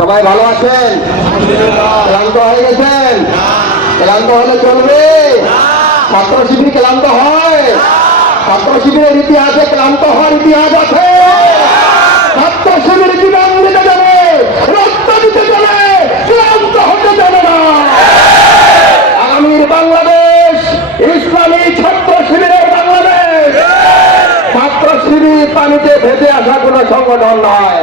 সবাই ভালো আছেন? ক্লান্ত হয়ে গেছেন? ক্লান্ত হলে চলবে? ছাত্র শিবির ক্লান্ত হয়? ছাত্র শিবিরের ইতিহাসে ক্লান্ত হওয়ার ইতিহাস আছে? ছাত্র শিবির জীবন দিতে যাবে, রক্ত দিতে যাবে, ক্লান্ত হতে যাবে না। আগামীর বাংলাদেশ, ইসলামী ছাত্র শিবিরের বাংলাদেশ। ছাত্র শিবির পানিতে ভেসে আসা কোনো সংগঠন নয়।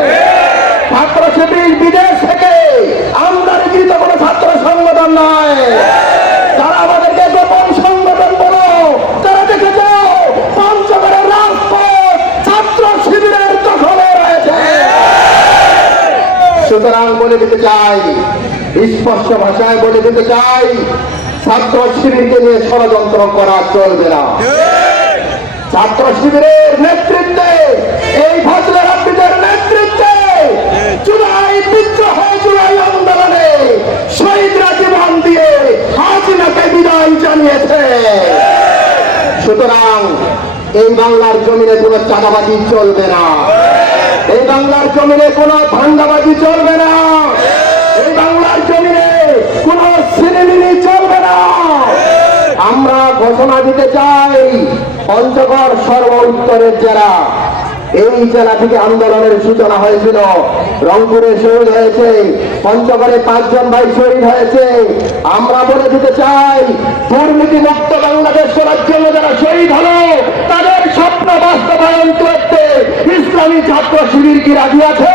ছাত্র শিবির বিদেশ থেকে আমদানিকৃত কোন ছাত্র সংগঠন নয়। তারা আমাদেরকে গোপন সংগঠন বলো। তারা দেখে যাও পঞ্চগড়ের রাজপথ ছাত্র শিবিরের দখলে রয়েছে। সুতরাং বলে দিতে চাই স্পষ্ট ভাষায় বলে দিতে চাই ছাত্র শিবিরকে নিয়ে ষড়যন্ত্র করা চলবে না। ছাত্র শিবিরের নেতৃত্বে এই সুতরাং এই বাংলার জমিনে কোনো চাঁদাবাজি চলবে না। এই বাংলার জমিনে কোনো ধান্দাবাজি চলবে না। এই বাংলার জমিনে কোনো সিনেমিনি চলবে না। আমরা ঘোষণা দিতে চাই, পঞ্চগড় সর্ব উত্তরের জেলা। এই জেলা থেকে আন্দোলনের সূচনা হয়েছিল। রংপুরে শহীদ হয়েছে, পঞ্চগড়ে পাঁচজন ভাই শহীদ হয়েছে। আমরা বলে দিতে চাই দুর্নীতি মুক্ত বাংলাদেশ করার জন্য যারা শহীদ হলো, তাদের স্বপ্ন বাস্তবায়ন করতে ইসলামী ছাত্র শিবির কি রাজি আছে?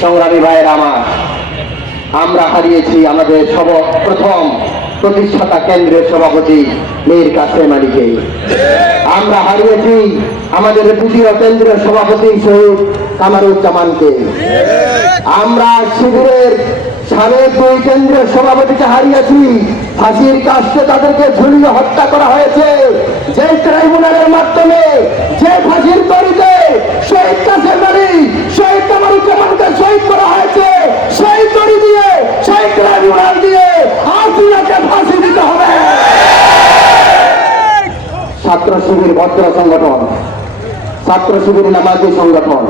সংগ্রামী ভাইয়ের আমার, আমরা হারিয়েছি আমাদের সব প্রথম প্রতিষ্ঠাতা কেন্দ্রের সভাপতি মীর কাসেম আলীকে। আমরা হারিয়েছি আমাদের দ্বিতীয় কেন্দ্রের সভাপতি শহীদ কামারুজ্জামানকে। আমরা শিবিরের সাবেক দুই কেন্দ্রীয় সভাপতিকে হারিয়েছি। ফাঁসির কাজকে তাদেরকে ঝুলিয়ে হত্যা করা হয়েছে। যে ট্রাইব্যুনালের মাধ্যমে যে ফাঁসির তরিতে শহীদ আলী শহীদ কামারুজ্জামানকে শহীদ করা হয়েছে সেই তরি দিয়ে সেই ট্রাইব্যুনাল দিয়ে আসিনাকে ফাঁসি দিতে হবে। ছাত্র শিবির ভদ্র সংগঠন ছাত্র শিবির নামাজি সংগঠন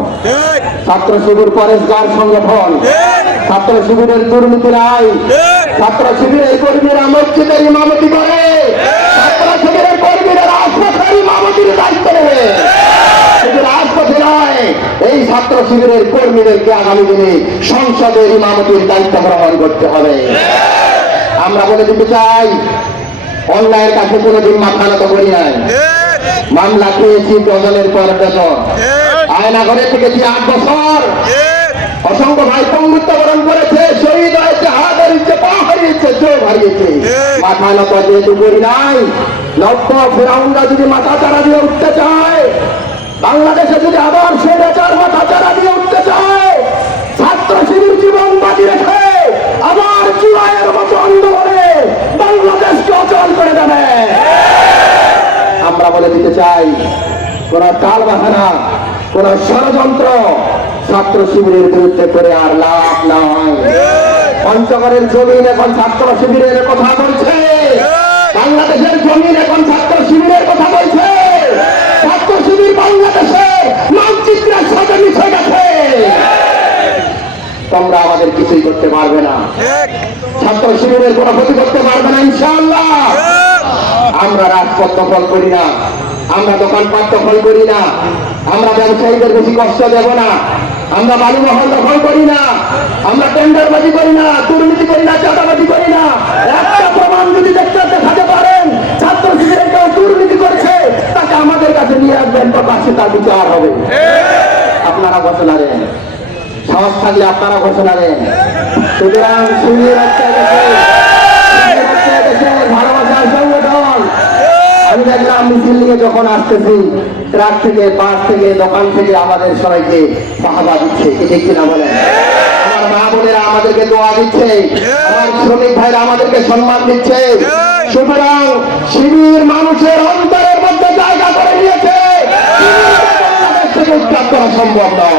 ছাত্র শিবির পরেশগার সংগঠন ছাত্র শিবিরের দুর্নীতি নাই ছাত্র শিবিরের কর্মীরা মসজিদের ইমামতি করে ছাত্র শিবিরের কর্মীরা রাজপথের ইমামতির দায়িত্ব নেবে। শুধু রাজপথে নয় এই ছাত্র শিবিরের কর্মীদেরকে আগামী দিনে সংসদের ইমামতির দায়িত্ব গ্রহণ করতে হবে। আমরা বলে দিতে চাই অন্যায়ের কাছে কোনোদিন মাথা নত করি নাই। মামলা খেয়েছি ডজনের পর ডজন আয়নাঘরে থেকেছি আট বছর অসংখ্য ভাই বরণ করেছে শহীদ হয়েছে হাত হারিয়েছে পা হারিয়েছে চোখ হারিয়েছে। মাথা নত যেহেতু করি নাই। নব্য ফেরাউনরা যদি মাথা চারা দিয়ে উঠতে চায় বাংলাদেশে যদি আবার সে বেচার মাথা চারা দিয়ে উঠতে চায় ছাত্র শিবির জীবন বাজি রেখে আবার জুলাইয়ের মতো আন্দোলনে বাংলাদেশকে অচল করে দেবে। আমরা বলে দিতে চাই কোন টাল বাহানা কোন ষড়যন্ত্র ছাত্র শিবিরের বিরুদ্ধে করে আর লাভ নয়। পঞ্চগড়ের জমিন এখন ছাত্র শিবিরের কথা বলছে। বাংলাদেশের জমিন এখন ছাত্র শিবিরের কথা বলছে। ছাত্র শিবির বাংলাদেশের মানচিত্রের সাথে মিশে গেছে। তোমরা আমাদের কিছুই করতে পারবে না। ছাত্র শিবিরের কোনো ক্ষতি করতে পারবে না ইনশাআল্লাহ। আমরা রাজপথ দখল করি না। আমরা দোকানপাট দখল করি না। আমরা ব্যবসায়ীদের বেশি কষ্ট দেব না। আমরা বালুমহল দখল করি না, আমরা টেন্ডারবাজি করি না, দুর্নীতি করি না, চাঁদাবাজি করি না। একটা প্রমাণ যদি দেখতে দেখাতে পারেন ছাত্র শিবিরের কেউ দুর্নীতি করেছে, তাকে আমাদের কাছে নিয়ে আসবেন প্রকাশ্যে তার বিচার হবে। আপনারা ঘোষণা দেন। সাহস থাকলে আপনারা ঘোষণা দেন। সুতরাং শিবির হচ্ছে আমি দেখলাম মিছিল নিয়ে যখন আসতেছি, ট্রাক থেকে, বাস থেকে, দোকান থেকে আমাদের সবাইকে বাহাবা দিচ্ছে। কি ঠিক কিনা বলেন? আমার মা বোনেরা আমাদেরকে দোয়া দিচ্ছে। আমার শ্রমিক ভাইরা আমাদেরকে সম্মান দিচ্ছে। সুতরাং শিবির মানুষের অন্তরের মধ্যে জায়গা করে নিয়েছে। উৎখাত করা সম্ভব নয়।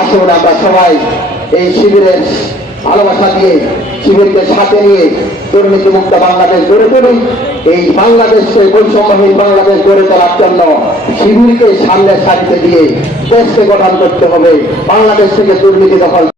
আসুন আমরা সবাই এই শিবিরের ভালোবাসা দিয়ে শিবিরকে সাথে নিয়ে দুর্নীতি মুক্ত বাংলাদেশ গড়ে তুলি এই বাংলাদেশকে বৈষম্যহীন বাংলাদেশ গড়ে তোলার জন্য শিবিরকে সামনে সারিতে দিয়ে দেশকে গঠন করতে হবে। বাংলাদেশ থেকে দুর্নীতি দখল